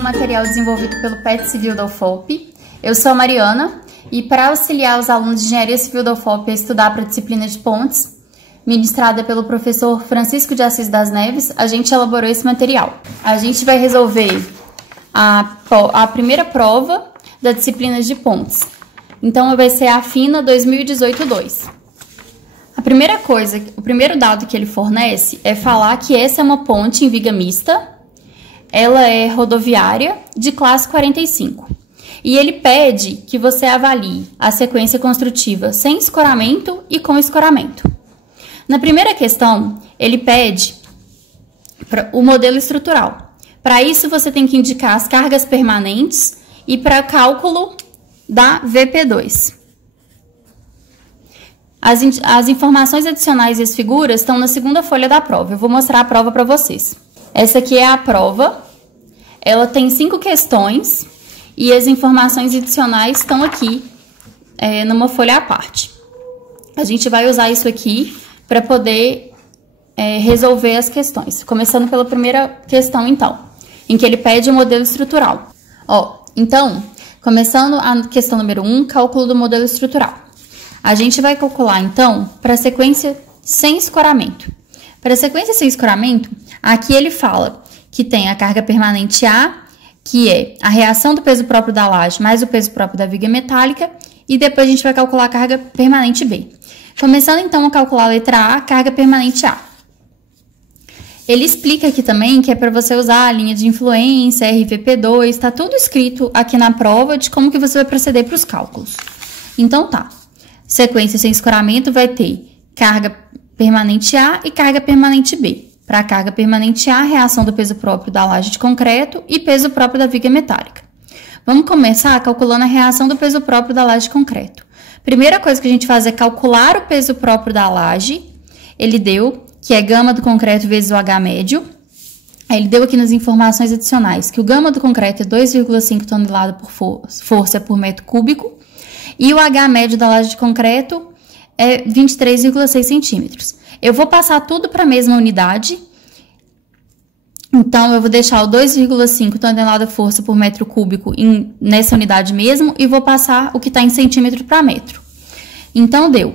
um material desenvolvido pelo PET Civil da UFOP. Eu sou a Mariana e para auxiliar os alunos de Engenharia Civil da UFOP a estudar para a disciplina de pontes, ministrada pelo professor Francisco de Assis das Neves, a gente elaborou esse material. A gente vai resolver a primeira prova da disciplina de pontes. Então, vai ser a FINA 2018-2. A primeira coisa, o primeiro dado que ele fornece é falar que essa é uma ponte em viga mista, ela é rodoviária de classe 45. E ele pede que você avalie a sequência construtiva sem escoramento e com escoramento. Na primeira questão, ele pede o modelo estrutural. Para isso, você tem que indicar as cargas permanentes e para cálculo da VP2. As informações adicionais e as figuras estão na segunda folha da prova. Eu vou mostrar a prova para vocês. Essa aqui é a prova. Ela tem 5 questões e as informações adicionais estão aqui numa folha à parte. A gente vai usar isso aqui para poder resolver as questões. Começando pela primeira questão, então, em que ele pede o modelo estrutural. Então, começando a questão número 1, cálculo do modelo estrutural. A gente vai calcular, então, para a sequência sem escoramento. Para a sequência sem escoramento, aqui ele fala que tem a carga permanente A, que é a reação do peso próprio da laje mais o peso próprio da viga metálica, e depois a gente vai calcular a carga permanente B. Começando, então, a calcular a letra A, carga permanente A. Ele explica aqui também que é para você usar a linha de influência, RVP2, está tudo escrito aqui na prova de como que você vai proceder para os cálculos. Então, tá. Sequência sem escoramento vai ter carga permanente A e carga permanente B. Para a carga permanente A, reação do peso próprio da laje de concreto e peso próprio da viga metálica. Vamos começar calculando a reação do peso próprio da laje de concreto. Primeira coisa que a gente faz é calcular o peso próprio da laje. Ele deu que é gama do concreto vezes o H médio. Ele deu aqui nas informações adicionais que o gama do concreto é 2,5 toneladas por força por metro cúbico. E o H médio da laje de concreto é 23,6 centímetros. Eu vou passar tudo para a mesma unidade. Então, eu vou deixar o 2,5 tonelada força por metro cúbico nessa unidade mesmo e vou passar o que está em centímetro para metro. Então, deu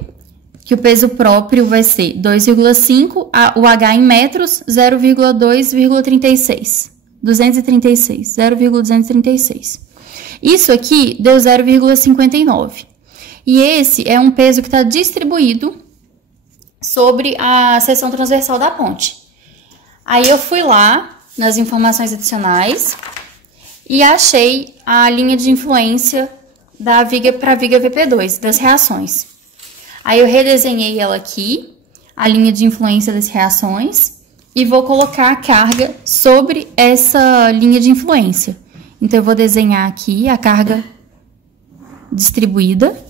que o peso próprio vai ser 2,5, o H em metros, 0,236. 0,236. Isso aqui deu 0,59. E esse é um peso que está distribuído sobre a seção transversal da ponte. Aí eu fui lá nas informações adicionais e achei a linha de influência da viga para a viga VP2, das reações. Aí eu redesenhei ela aqui, a linha de influência das reações, e vou colocar a carga sobre essa linha de influência. Então, eu vou desenhar aqui a carga distribuída.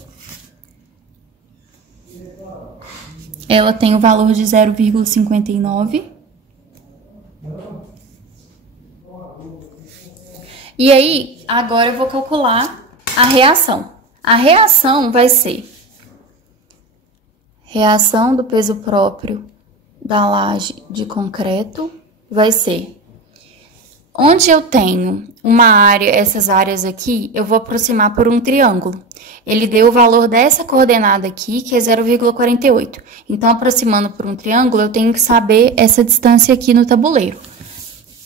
Ela tem o valor de 0,59. E aí, agora eu vou calcular a reação. A reação vai ser reação do peso próprio da laje de concreto, vai ser onde eu tenho uma área, essas áreas aqui, eu vou aproximar por um triângulo. Ele deu o valor dessa coordenada aqui, que é 0,48. Então, aproximando por um triângulo, eu tenho que saber essa distância aqui no tabuleiro.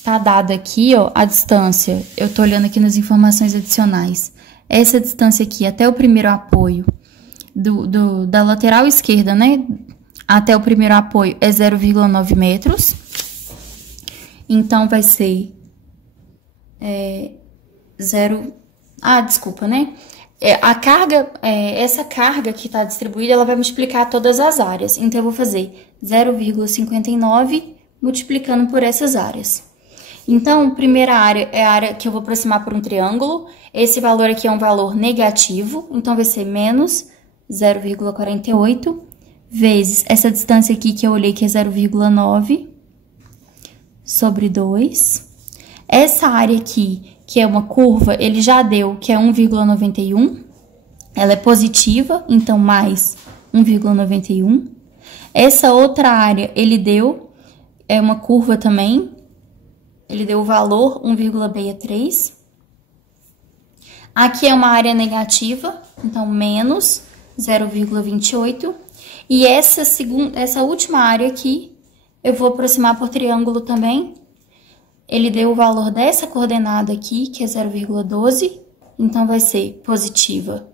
Tá dada aqui, ó, a distância. Eu tô olhando aqui nas informações adicionais. Essa distância aqui até o primeiro apoio da lateral esquerda, né? Até o primeiro apoio é 0,9 metros. Então, vai ser desculpa, né? Essa carga que está distribuída, ela vai multiplicar todas as áreas. Então, eu vou fazer 0,59 multiplicando por essas áreas. Então, primeira área é a área que eu vou aproximar por um triângulo. Esse valor aqui é um valor negativo, então vai ser menos 0,48 vezes essa distância aqui que eu olhei que é 0,9 sobre 2. Essa área aqui, que é uma curva, ele já deu que é 1,91. Ela é positiva, então mais 1,91. Essa outra área, ele deu, é uma curva também, ele deu o valor 1,63. Aqui é uma área negativa, então menos 0,28. E essa última área aqui, eu vou aproximar por triângulo também. Ele deu o valor dessa coordenada aqui, que é 0,12. Então, vai ser positiva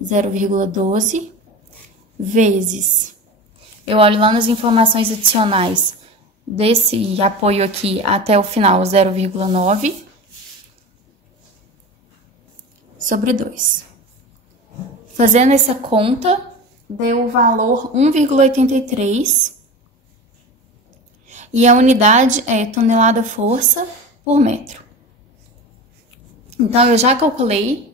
0,12 vezes... Eu olho lá nas informações adicionais desse apoio aqui até o final, 0,9 sobre 2. Fazendo essa conta, deu o valor 1,83 e a unidade é tonelada-força por metro. Então, eu já calculei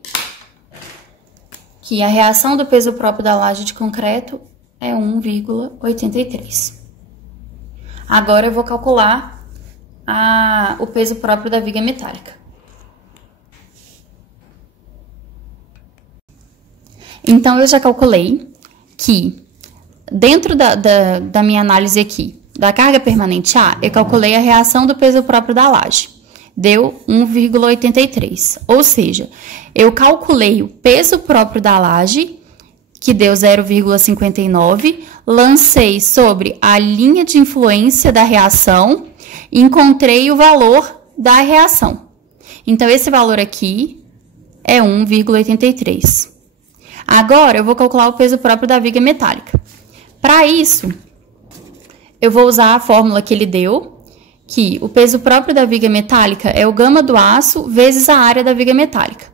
que a reação do peso próprio da laje de concreto é 1,83. Agora, eu vou calcular o peso próprio da viga metálica. Então, eu já calculei que, dentro da minha análise aqui, da carga permanente A, eu calculei a reação do peso próprio da laje. Deu 1,83. Ou seja, eu calculei o peso próprio da laje, que deu 0,59, lancei sobre a linha de influência da reação e encontrei o valor da reação. Então, esse valor aqui é 1,83. Agora, eu vou calcular o peso próprio da viga metálica. Para isso, eu vou usar a fórmula que ele deu, que o peso próprio da viga metálica é o gama do aço vezes a área da viga metálica.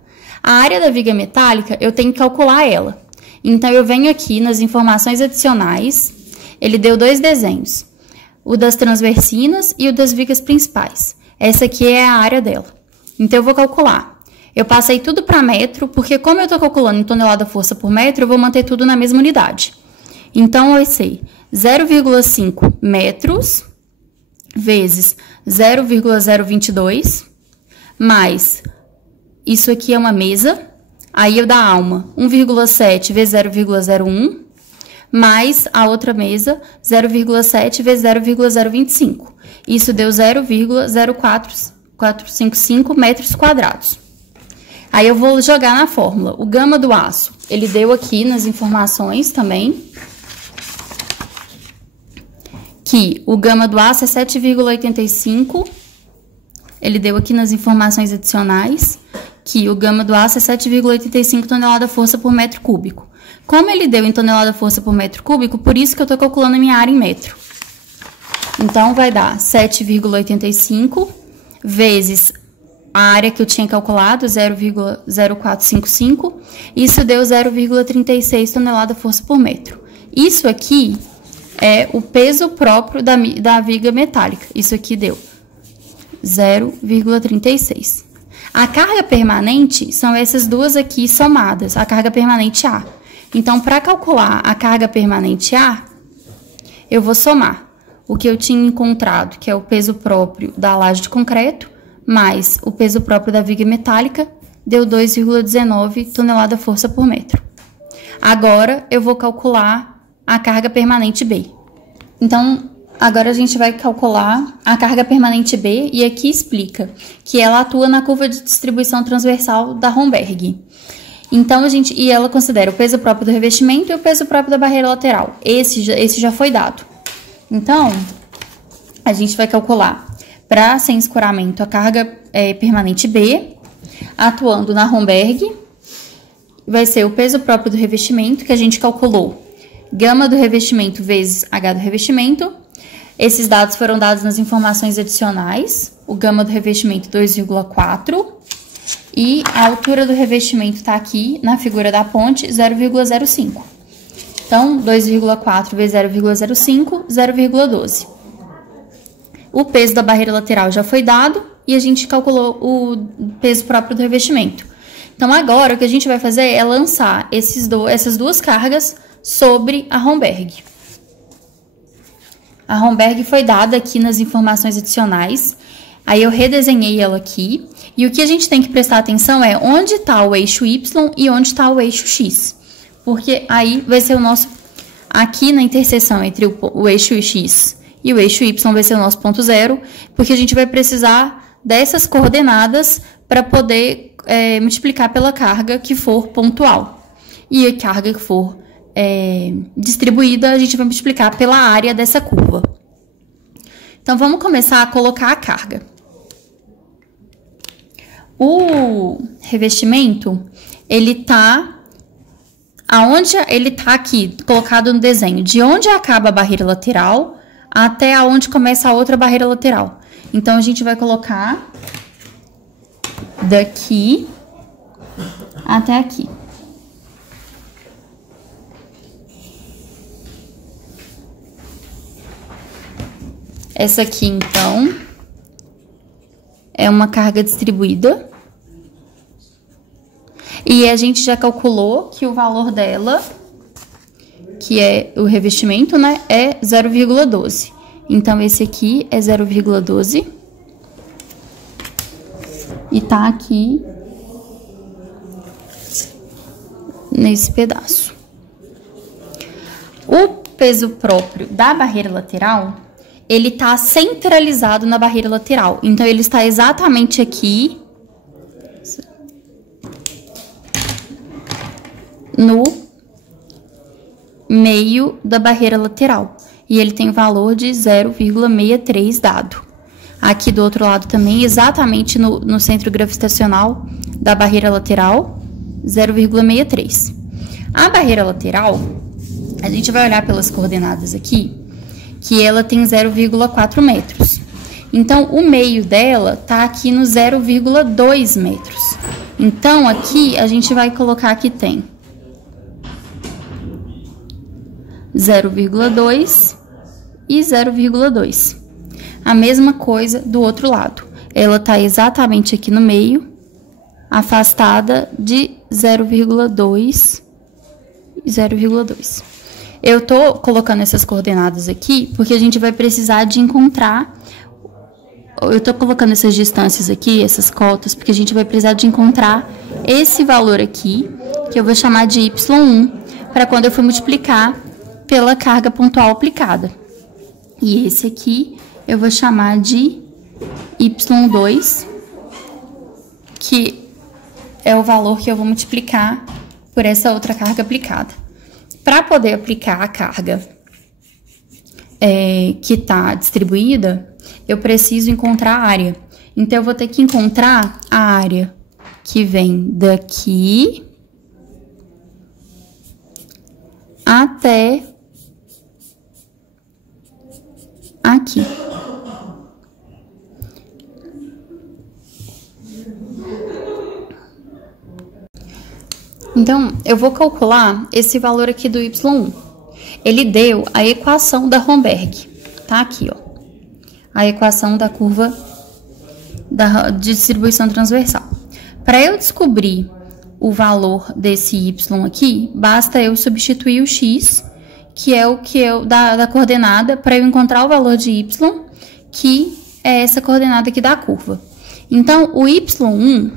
A área da viga metálica, eu tenho que calcular ela. Então, eu venho aqui nas informações adicionais, ele deu dois desenhos, o das transversinas e o das vigas principais. Essa aqui é a área dela. Então, eu vou calcular. Eu passei tudo para metro, porque como eu estou calculando em tonelada-força por metro, eu vou manter tudo na mesma unidade. Então, vai ser 0,5 metros vezes 0,022, mais, isso aqui é uma mesa, aí eu dá alma 1,7 vezes 0,01, mais a outra mesa, 0,7 vezes 0,025. Isso deu 0,0455 metros quadrados. Aí eu vou jogar na fórmula. O gama do aço, ele deu aqui nas informações também, que o gama do aço é 7,85. Ele deu aqui nas informações adicionais que o gama do aço é 7,85 tonelada-força por metro cúbico. Como ele deu em tonelada-força por metro cúbico, por isso que eu estou calculando a minha área em metro. Então, vai dar 7,85 vezes a área que eu tinha calculado, 0,0455. Isso deu 0,36 tonelada-força por metro. Isso aqui é o peso próprio da viga metálica. Isso aqui deu 0,36. A carga permanente são essas duas aqui somadas, a carga permanente A. Então, para calcular a carga permanente A, eu vou somar o que eu tinha encontrado, que é o peso próprio da laje de concreto, mais o peso próprio da viga metálica, deu 2,19 tonelada-força por metro. Agora, eu vou calcular a carga permanente B. Então, agora a gente vai calcular a carga permanente B e aqui explica que ela atua na curva de distribuição transversal da Romberg. Então, e ela considera o peso próprio do revestimento e o peso próprio da barreira lateral. Esse já foi dado. Então, a gente vai calcular para sem escoramento a carga permanente B, atuando na Romberg, vai ser o peso próprio do revestimento, que a gente calculou gama do revestimento vezes H do revestimento. Esses dados foram dados nas informações adicionais. O gama do revestimento 2,4 e a altura do revestimento está aqui na figura da ponte, 0,05. Então, 2,4 vezes 0,05, 0,12. O peso da barreira lateral já foi dado e a gente calculou o peso próprio do revestimento. Então, agora o que a gente vai fazer é lançar essas duas cargas sobre a Romberg. A Romberg foi dada aqui nas informações adicionais, aí eu redesenhei ela aqui, e o que a gente tem que prestar atenção é onde está o eixo Y e onde está o eixo X, porque aí vai ser o nosso, aqui na interseção entre o eixo X e o eixo Y vai ser o nosso ponto zero, porque a gente vai precisar dessas coordenadas para poder multiplicar pela carga que for pontual. E a carga que for distribuída, a gente vai multiplicar pela área dessa curva. Então, vamos começar a colocar a carga. O revestimento, ele tá aqui, colocado no desenho, de onde acaba a barreira lateral até aonde começa a outra barreira lateral. Então, a gente vai colocar daqui até aqui. Essa aqui, então, é uma carga distribuída. E a gente já calculou que o valor dela, que é o revestimento, né, é 0,12. Então, esse aqui é 0,12. E tá aqui nesse pedaço. O peso próprio da barreira lateral, ele tá centralizado na barreira lateral. Então, ele está exatamente aqui no meio da barreira lateral. E ele tem valor de 0,63 dado. Aqui do outro lado também, exatamente no centro gravitacional da barreira lateral, 0,63. A barreira lateral, a gente vai olhar pelas coordenadas aqui, que ela tem 0,4 metros. Então, o meio dela tá aqui no 0,2 metros. Então, aqui, a gente vai colocar que tem 0,2 e 0,2. A mesma coisa do outro lado. Ela tá exatamente aqui no meio, afastada de 0,2 e 0,2. Eu tô colocando essas coordenadas aqui porque a gente vai precisar de encontrar. Eu tô colocando essas distâncias aqui, essas cotas, porque a gente vai precisar de encontrar esse valor aqui, que eu vou chamar de Y1, para quando eu for multiplicar pela carga pontual aplicada. E esse aqui eu vou chamar de Y2, que é o valor que eu vou multiplicar por essa outra carga aplicada. Para poder aplicar a carga que está distribuída, eu preciso encontrar a área. Então, eu vou ter que encontrar a área que vem daqui até aqui. Então, eu vou calcular esse valor aqui do Y1. Ele deu a equação da Romberg. Tá aqui, ó. A equação da curva de distribuição transversal. Para eu descobrir o valor desse Y aqui, basta eu substituir o X, que é o que da coordenada, para eu encontrar o valor de Y, que é essa coordenada aqui da curva. Então, o Y1,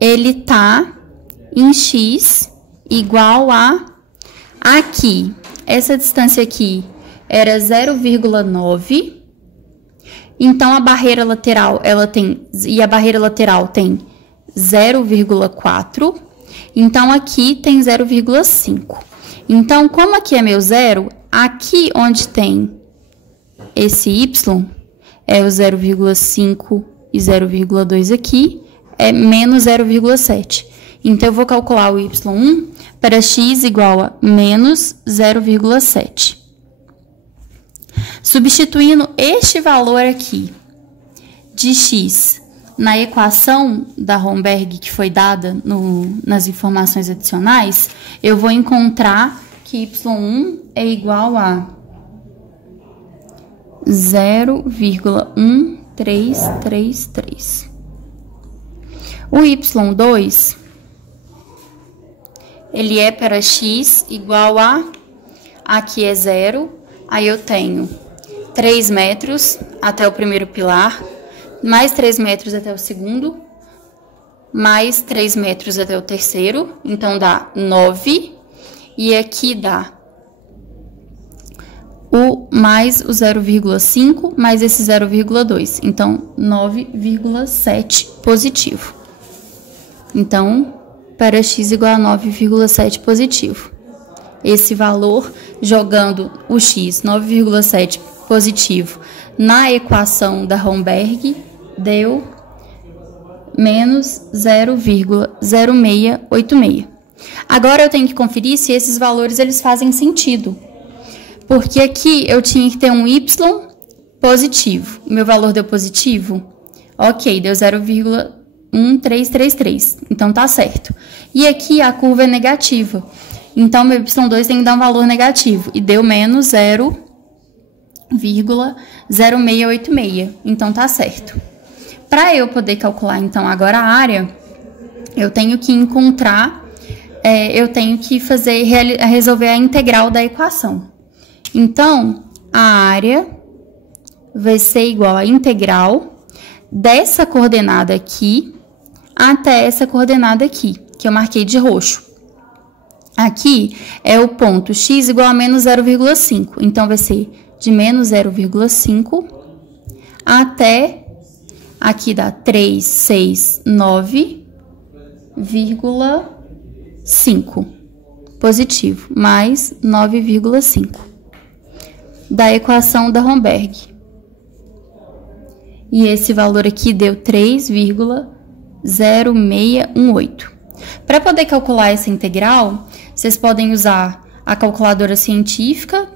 ele tá em X igual a aqui. Essa distância aqui era 0,9. Então, a barreira lateral, a barreira lateral tem 0,4. Então, aqui tem 0,5. Então, como aqui é meu zero, aqui onde tem esse Y, é o 0,5 e 0,2 aqui, é menos 0,7. Então, eu vou calcular o Y1 para x igual a menos 0,7. Substituindo este valor aqui de x na equação da Romberg que foi dada nas informações adicionais, eu vou encontrar que y1 é igual a 0,1333. O y2, ele é para x igual a, aqui é 0, aí eu tenho 3 metros até o primeiro pilar, mais 3 metros até o segundo, mais 3 metros até o terceiro, então dá 9, e aqui dá mais o 0,5 mais esse 0,2. Então, 9,7 positivo. Então, para x igual a 9,7 positivo. Esse valor, jogando o x 9,7 positivo na equação da Romberg, deu menos 0,0686. Agora eu tenho que conferir se esses valores eles fazem sentido. Porque aqui eu tinha que ter um y positivo. Meu valor deu positivo? Ok, deu 0,1333. Então tá certo. E aqui a curva é negativa. Então meu y2 tem que dar um valor negativo. E deu menos 0,0686. Então tá certo. Para eu poder calcular então agora a área, eu tenho que encontrar, eu tenho que resolver a integral da equação. Então, a área vai ser igual à integral dessa coordenada aqui até essa coordenada aqui, que eu marquei de roxo. Aqui é o ponto x igual a menos 0,5. Então, vai ser de menos 0,5 até, aqui dá 369,5 positivo, mais 9,5. Da equação da Romberg. E esse valor aqui deu 3,0618. Para poder calcular essa integral, vocês podem usar a calculadora científica,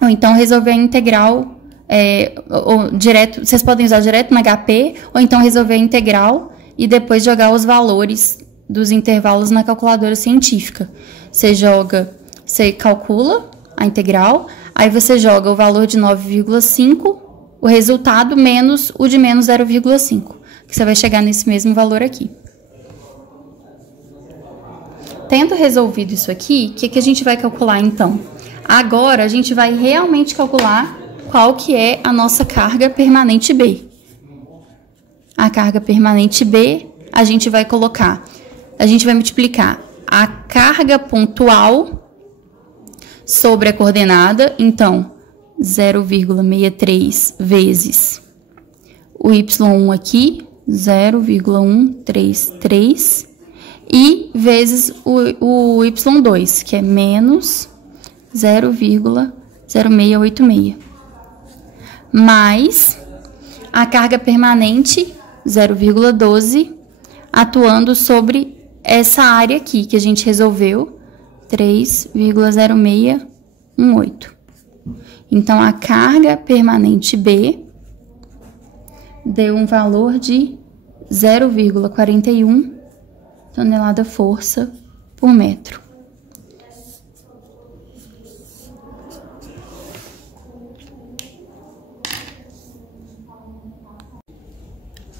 ou então resolver a integral, vocês podem usar direto no HP, ou então resolver a integral e depois jogar os valores dos intervalos na calculadora científica. Você calcula a integral, aí você joga o valor de 9,5, o resultado menos o de menos 0,5, que você vai chegar nesse mesmo valor aqui. Tendo resolvido isso aqui, o que a gente vai calcular então? Agora a gente vai realmente calcular qual que é a nossa carga permanente B. A carga permanente B, a gente vai multiplicar a carga pontual sobre a coordenada, então, 0,63 vezes o y1 aqui, 0,133, e vezes o y2, que é menos 0,0686, mais a carga permanente, 0,12, atuando sobre essa área aqui, que a gente resolveu, 3,0618. Então, a carga permanente B deu um valor de 0,41 tonelada-força por metro.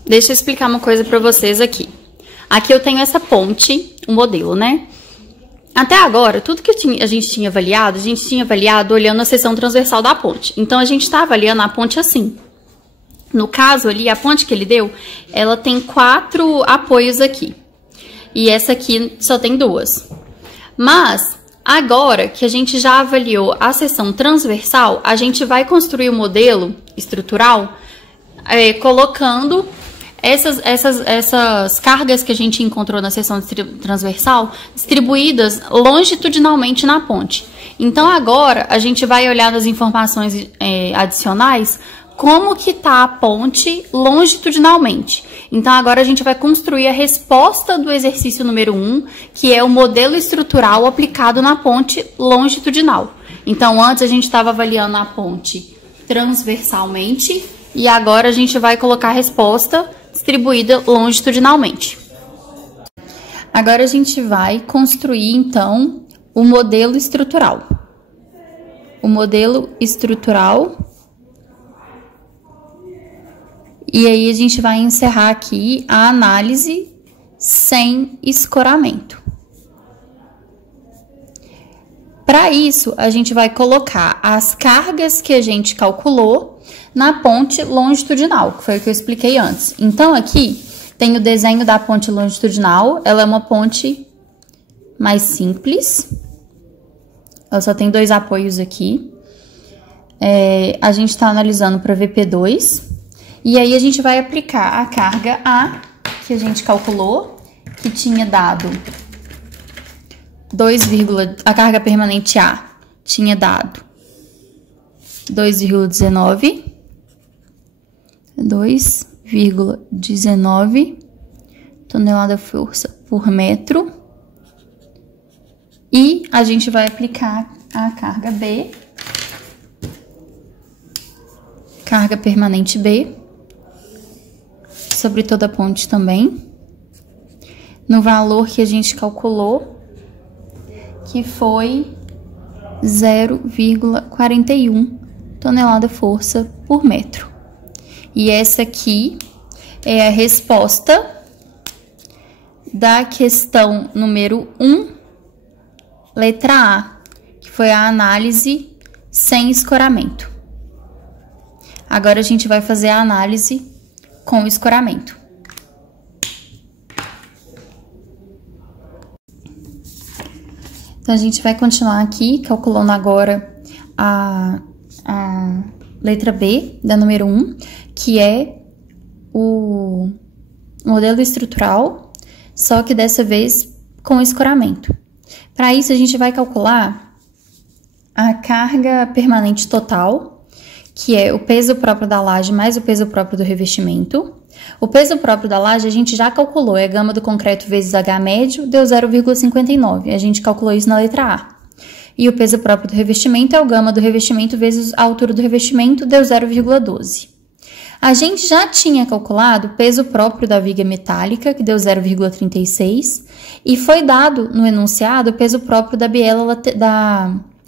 Deixa eu explicar uma coisa para vocês aqui. Aqui eu tenho essa ponte, o modelo, né? Até agora, tudo que a gente tinha avaliado olhando a seção transversal da ponte. Então, a gente está avaliando a ponte assim. No caso ali, a ponte que ele deu, ela tem 4 apoios aqui. E essa aqui só tem 2. Mas, agora que a gente já avaliou a seção transversal, a gente vai construir o modelo estrutural colocando essas cargas que a gente encontrou na seção transversal distribuídas longitudinalmente na ponte. Então, agora, a gente vai olhar nas informações adicionais como que está a ponte longitudinalmente. Então, agora a gente vai construir a resposta do exercício número 1, que é o modelo estrutural aplicado na ponte longitudinal. Então, antes a gente estava avaliando a ponte transversalmente e agora a gente vai colocar a resposta distribuída longitudinalmente. Agora a gente vai construir, então, o modelo estrutural. O modelo estrutural. E aí a gente vai encerrar aqui a análise sem escoramento. Para isso, a gente vai colocar as cargas que a gente calculou na ponte longitudinal, que foi o que eu expliquei antes. Então, aqui tem o desenho da ponte longitudinal. Ela é uma ponte mais simples. Ela só tem 2 apoios aqui. a gente está analisando para VP2. E aí, a gente vai aplicar a carga A, que a gente calculou, que tinha dado a carga permanente A tinha dado 2,19 tonelada-força por metro. E a gente vai aplicar a carga B, carga permanente B, sobre toda a ponte também, no valor que a gente calculou, que foi 0,41 tonelada-força por metro. E essa aqui é a resposta da questão número 1, letra A, que foi a análise sem escoramento. Agora, a gente vai fazer a análise com escoramento. Então, a gente vai continuar aqui, calculando agora a letra B, da número 1, que é o modelo estrutural, só que dessa vez com escoramento. Para isso, a gente vai calcular a carga permanente total, que é o peso próprio da laje mais o peso próprio do revestimento. O peso próprio da laje a gente já calculou, é gama do concreto vezes H médio, deu 0,59. A gente calculou isso na letra A. E o peso próprio do revestimento é o gama do revestimento vezes a altura do revestimento, deu 0,12. A gente já tinha calculado o peso próprio da viga metálica, que deu 0,36, e foi dado no enunciado o peso próprio da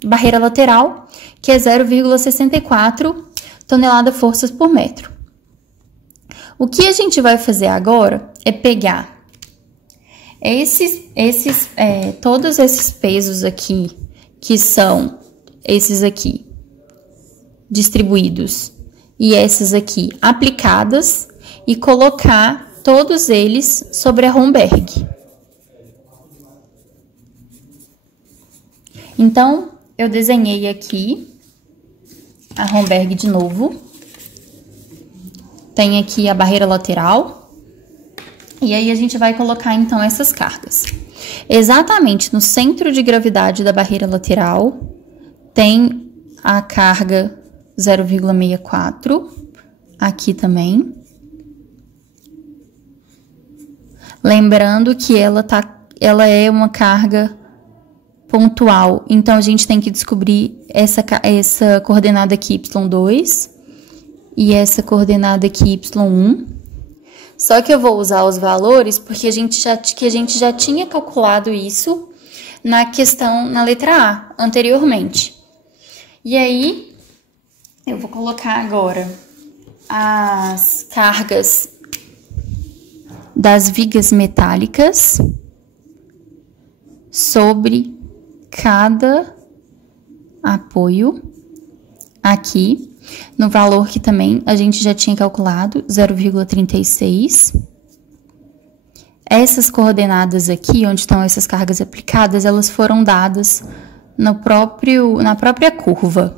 barreira lateral, que é 0,64 tonelada-forças por metro. O que a gente vai fazer agora é pegar todos esses pesos aqui, que são esses aqui distribuídos, e essas aqui aplicadas, e colocar todos eles sobre a Romberg. Então, eu desenhei aqui a Romberg de novo. Tem aqui a barreira lateral. E aí, a gente vai colocar, então, essas cargas. Exatamente no centro de gravidade da barreira lateral, tem a carga 0,64, aqui também. Lembrando que ela é uma carga pontual, então a gente tem que descobrir essa coordenada aqui, y2, e essa coordenada aqui, y1. Só que eu vou usar os valores porque a gente já tinha calculado isso na questão, na letra A, anteriormente. E aí, eu vou colocar agora as cargas das vigas metálicas sobre cada apoio aqui, no valor que também a gente já tinha calculado, 0,36. Essas coordenadas aqui, onde estão essas cargas aplicadas, elas foram dadas na própria curva.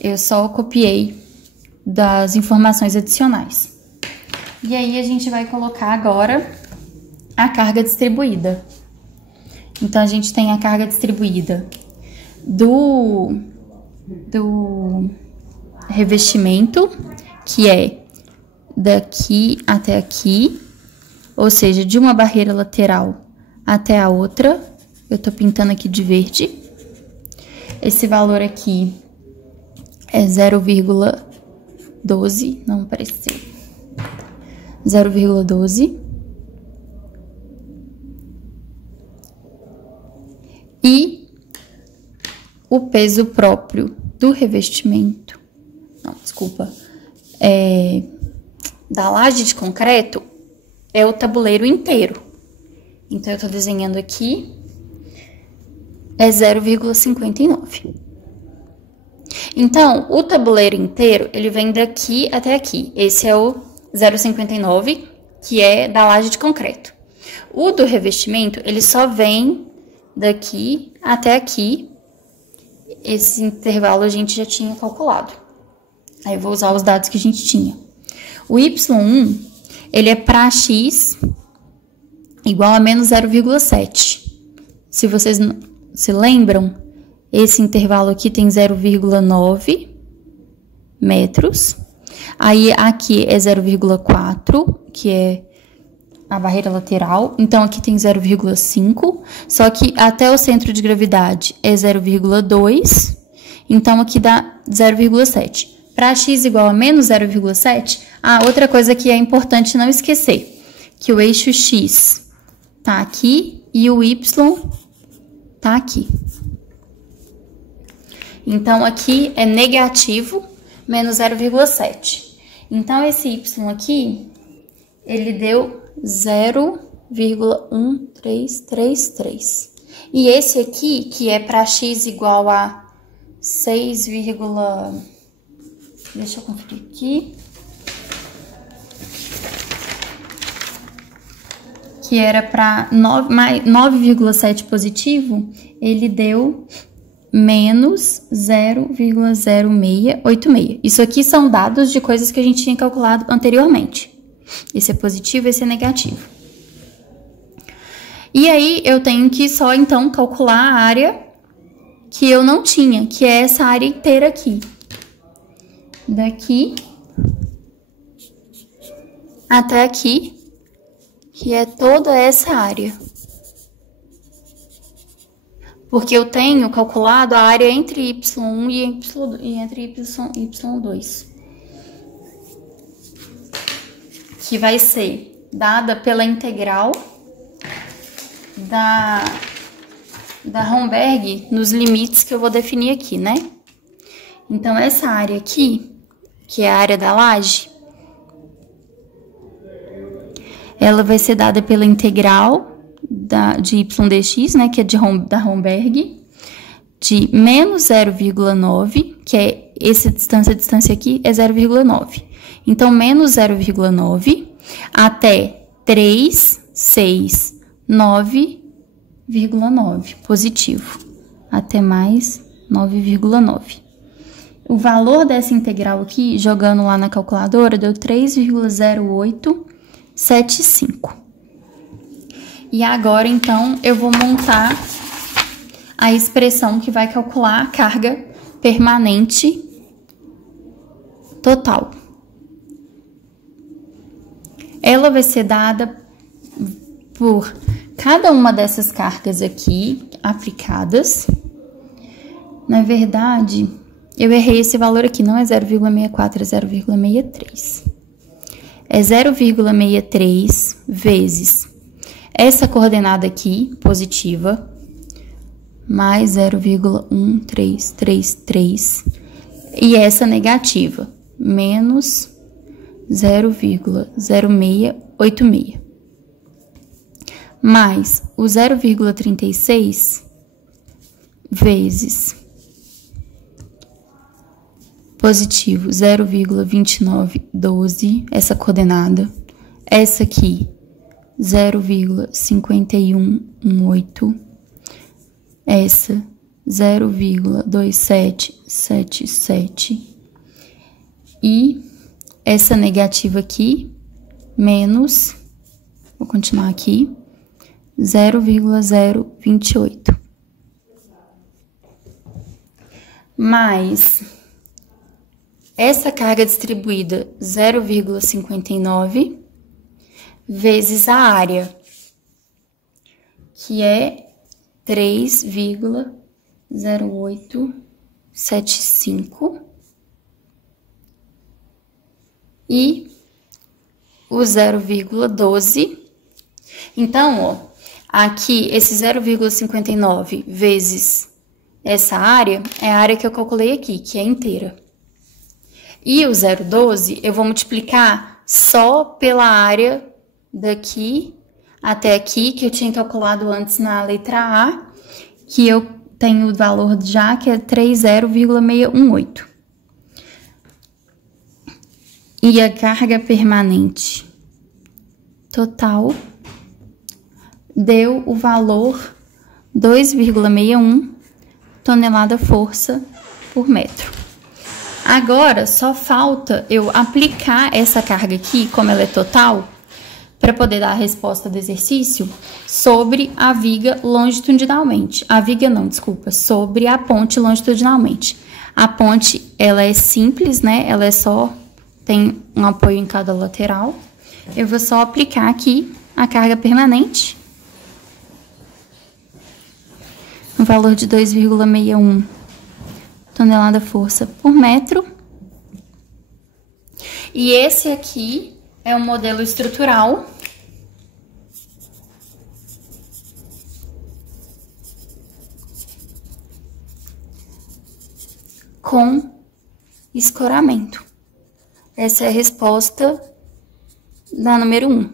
Eu só copiei das informações adicionais. E aí, a gente vai colocar agora a carga distribuída. Então, a gente tem a carga distribuída do revestimento, que é daqui até aqui, ou seja, de uma barreira lateral até a outra. Eu tô pintando aqui de verde. Esse valor aqui é 0,12, não apareceu. 0,12. E o peso próprio do revestimento, da laje de concreto é o tabuleiro inteiro. Então, eu tô desenhando aqui, é 0,59. Então, o tabuleiro inteiro, ele vem daqui até aqui. Esse é o 0,59, que é da laje de concreto. O do revestimento, ele só vem daqui até aqui, esse intervalo a gente já tinha calculado. Aí eu vou usar os dados que a gente tinha. O y1, ele é para x igual a menos 0,7. Se vocês se lembram, esse intervalo aqui tem 0,9 metros. Aí aqui é 0,4, que é a barreira lateral. Então aqui tem 0,5, só que até o centro de gravidade é 0,2. Então aqui dá 0,7. Para x igual a menos 0,7, outra coisa que é importante não esquecer, que o eixo x tá aqui e o y tá aqui. Então, aqui é negativo, menos 0,7. Então, esse y aqui, ele deu 0,1333. E esse aqui, que é para x igual a 6, deixa eu conferir aqui. Que era para 9,7 positivo, ele deu menos 0,0686. Isso aqui são dados de coisas que a gente tinha calculado anteriormente. Esse é positivo, esse é negativo. E aí, eu tenho que só, então, calcular a área que eu não tinha, que é essa área inteira aqui. Daqui até aqui, que é toda essa área. Porque eu tenho calculado a área entre y1 e entre y2. Que vai ser dada pela integral da Romberg nos limites que eu vou definir aqui, né? Então, essa área aqui, que é a área da laje, ela vai ser dada pela integral de y dx, né, que é da Romberg, de menos 0,9, que é essa distância, a distância aqui é 0,9. Então, menos 0,9 até 369,9, positivo, até mais 9,9. O valor dessa integral aqui, jogando lá na calculadora, deu 3,0875. E agora, então, eu vou montar a expressão que vai calcular a carga permanente total. Ela vai ser dada por cada uma dessas cargas aqui aplicadas. Na verdade, eu errei esse valor aqui, não é 0,64, é 0,63. É 0,63 vezes essa coordenada aqui, positiva, mais 0,1333, e essa negativa, menos 0,0686, mais o 0,36 vezes positivo 0,2912, essa coordenada, essa aqui 0,5118, essa 0,2777 e essa negativa aqui menos, vou continuar aqui, 0,028. Mais essa carga distribuída 0,59 vezes a área, que é 3,0875 e o 0,12. Então, ó, aqui esse 0,59 vezes essa área é a área que eu calculei aqui, que é inteira. E o 0,12 eu vou multiplicar só pela área daqui até aqui, que eu tinha calculado antes na letra A, que eu tenho o valor já, que é 30,618. E a carga permanente total deu o valor 2,61 tonelada-força por metro. Agora, só falta eu aplicar essa carga aqui, como ela é total, para poder dar a resposta do exercício, sobre a viga longitudinalmente. A viga não, desculpa, sobre a ponte longitudinalmente. A ponte, ela é simples, né? Ela é só, tem um apoio em cada lateral. Eu vou só aplicar aqui a carga permanente, no valor de 2,61 tonelada-força por metro. E esse aqui é um modelo estrutural com escoramento. Essa é a resposta da número 1.